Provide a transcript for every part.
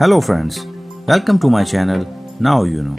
Hello friends, welcome to my channel. Now you know.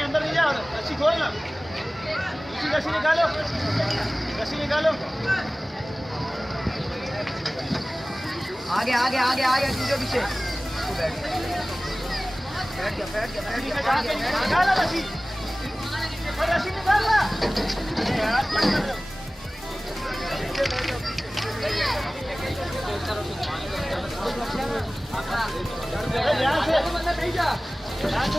अंदर नहीं जाओ, रस्सी खोल ना, दूसरी रस्सी निकालो, रस्सी निकालो। आगे आगे आगे आगे पीछे पीछे निकालो रस्सी, रस्सी निकाल ला। अरे यार क्या कर रहे हो? ध्यान से नहीं जा, ध्यान से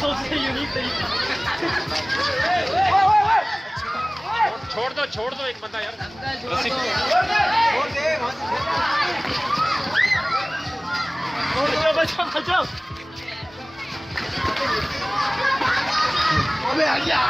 सबसे यूनिक तरीका। छोड़ दो एक बंदा यार, रस्सी छोड़ दे, बचाओ। अबे आजा।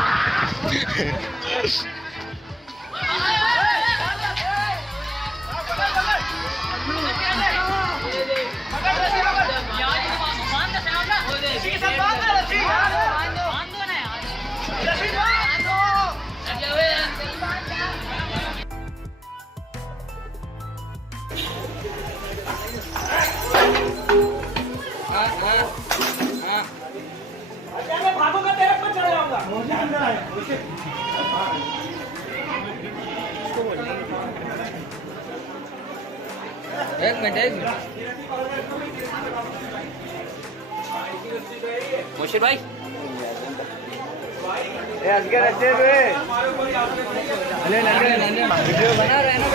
भागूंगा तेरे पर चढ़ जाऊंगा। एक मिनट मुर्शिद भाई असगर अच्छे से वीडियो बना रहे हैं ना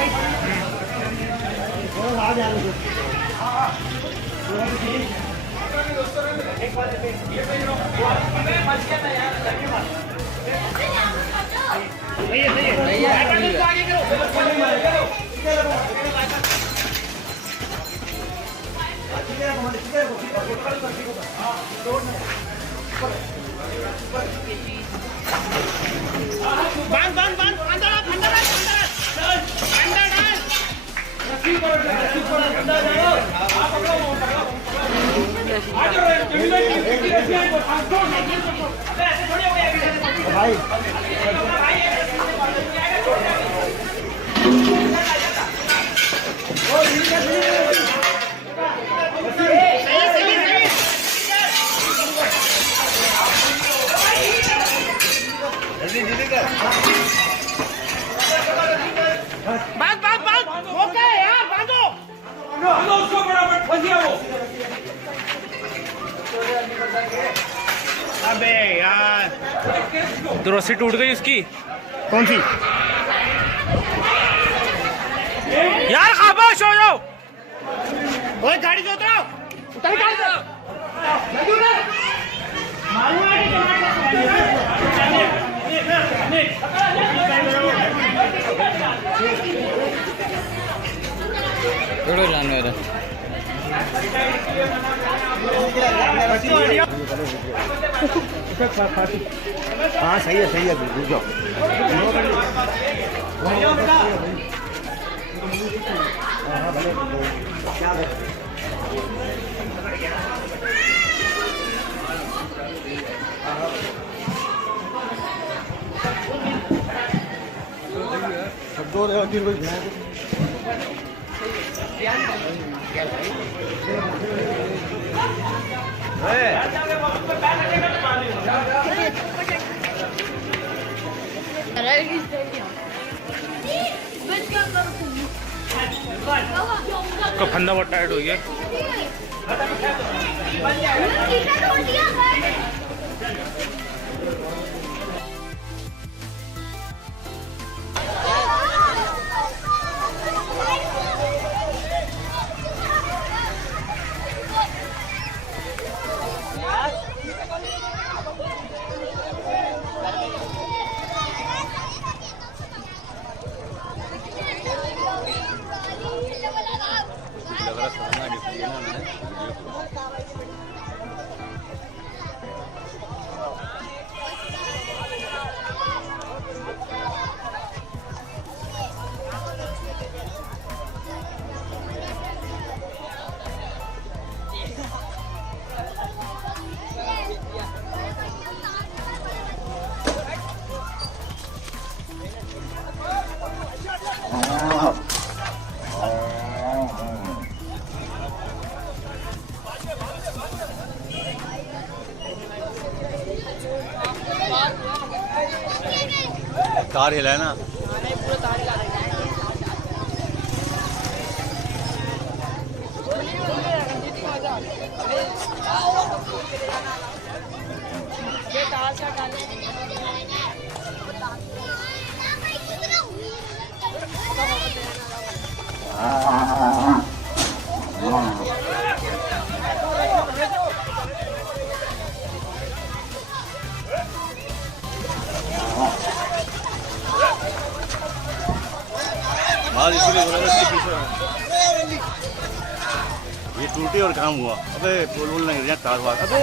अबे यार तो रस्सी टूट गई उसकी। कौन सी? यार खामोश हो जाओ। ओए गाड़ी से उतरो। उतर गाड़ी से। जल्दी उतर। मालूम है कि थोड़ा जानवर है। हाँ सही है बिल्कुल जाओ। उसका फंदा बहुत टाइट हो गया। तार हिलाए ना। बाहर इसलिए बोला था इसके पीछे ये टूटी और काम हुआ। अबे पोल वोल नहीं तार वार। अबे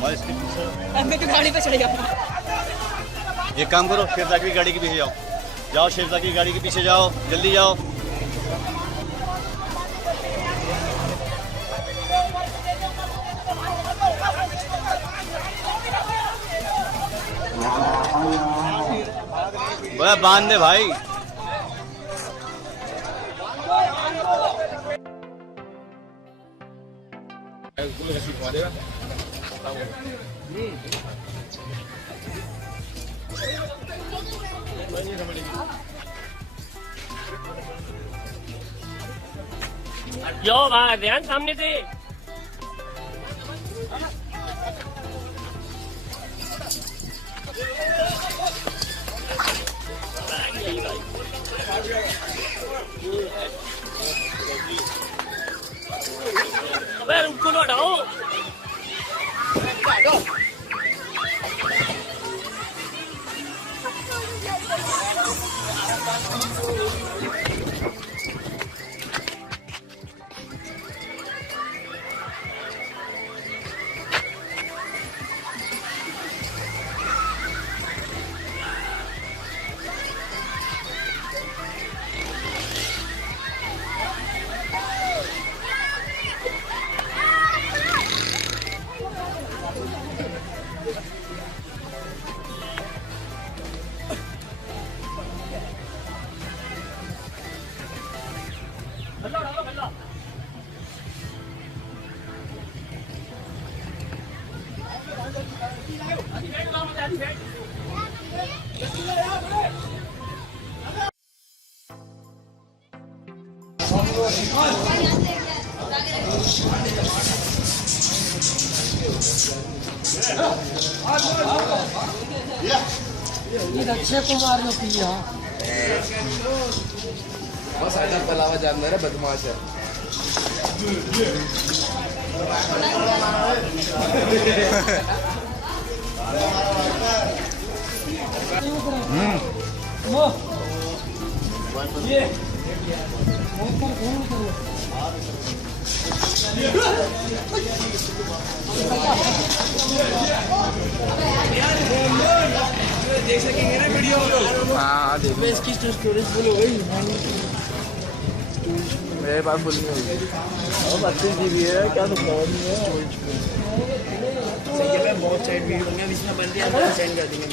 बाहर इसके पीछे मैं तो गाड़ी पे चढ़ गया। एक काम करो, शेरदा की गाड़ी के पीछे जाओ। जाओ शेरदा की गाड़ी के पीछे जाओ, जल्दी जाओ। बड़ा बांध दे भाई। यो भाई ध्यान सामने से। अबे उनको तो हटाओ। रंजीत अक्षय कुमार जो पिया बस आजा पलावा जानवर है, बदमाश है। वो ये देख सकेंगे ना वीडियो। हाँ देख इसकी स्टोरेज फुल हो गई। मेरे पास फुल नहीं होगी। अब 32 GB है, क्या तो बहुत नहीं है। सही है, मैं बहुत साइड वीडियो होंगे, इसमें बन दिया तो सेंड कर देंगे।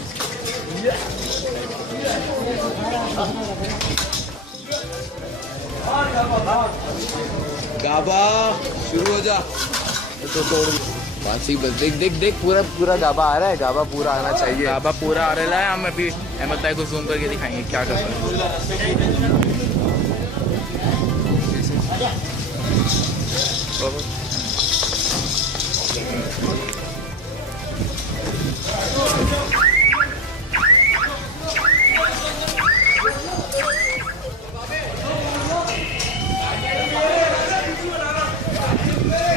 गाबा शुरू हो जा तो तोड़ बासी बस देख देख देख पूरा पूरा गाबा आ रहा है। गाबा पूरा आना चाहिए। गाबा पूरा आ रहा है। हम अभी अहमद भाई को जूम करके दिखाएंगे क्या कर रहा है।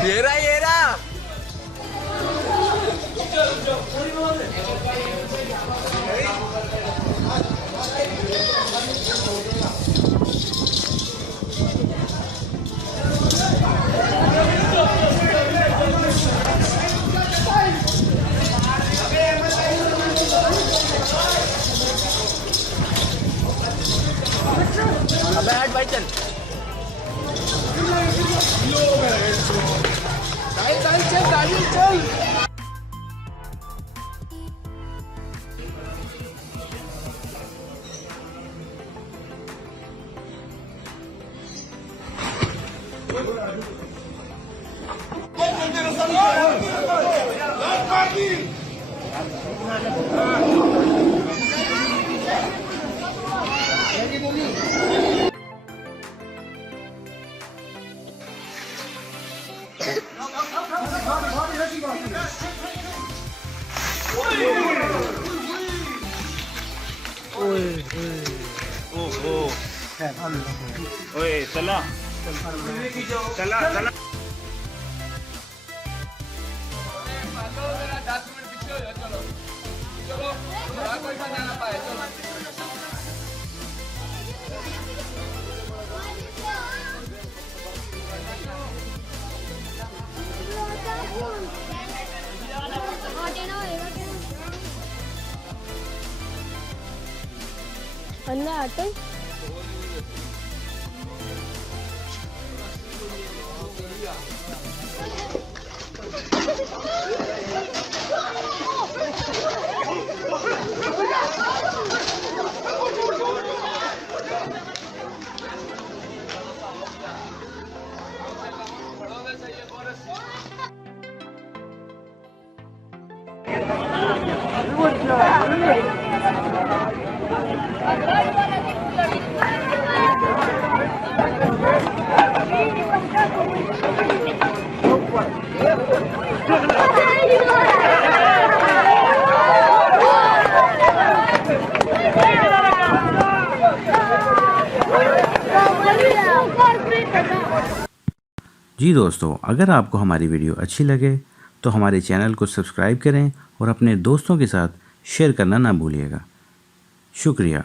ये रहा अबे हट भाई चल। गाड़ी चल। ओए चला चला चला। अंदर आते जी दोस्तों, अगर आपको हमारी वीडियो अच्छी लगे तो हमारे चैनल को सब्सक्राइब करें और अपने दोस्तों के साथ शेयर करना ना भूलिएगा। शुक्रिया।